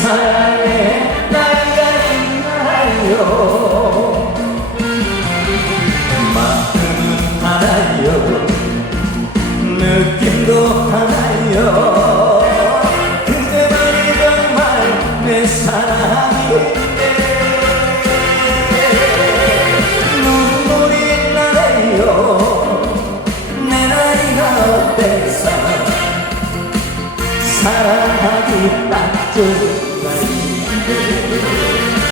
사랑의 나이가 있나요? 마음은 하나요, 느낌도 하나요. 그대만이 정말 내 사랑인데 눈물이 나네요. 내 나이가 어때서 사랑하기 딱 좋은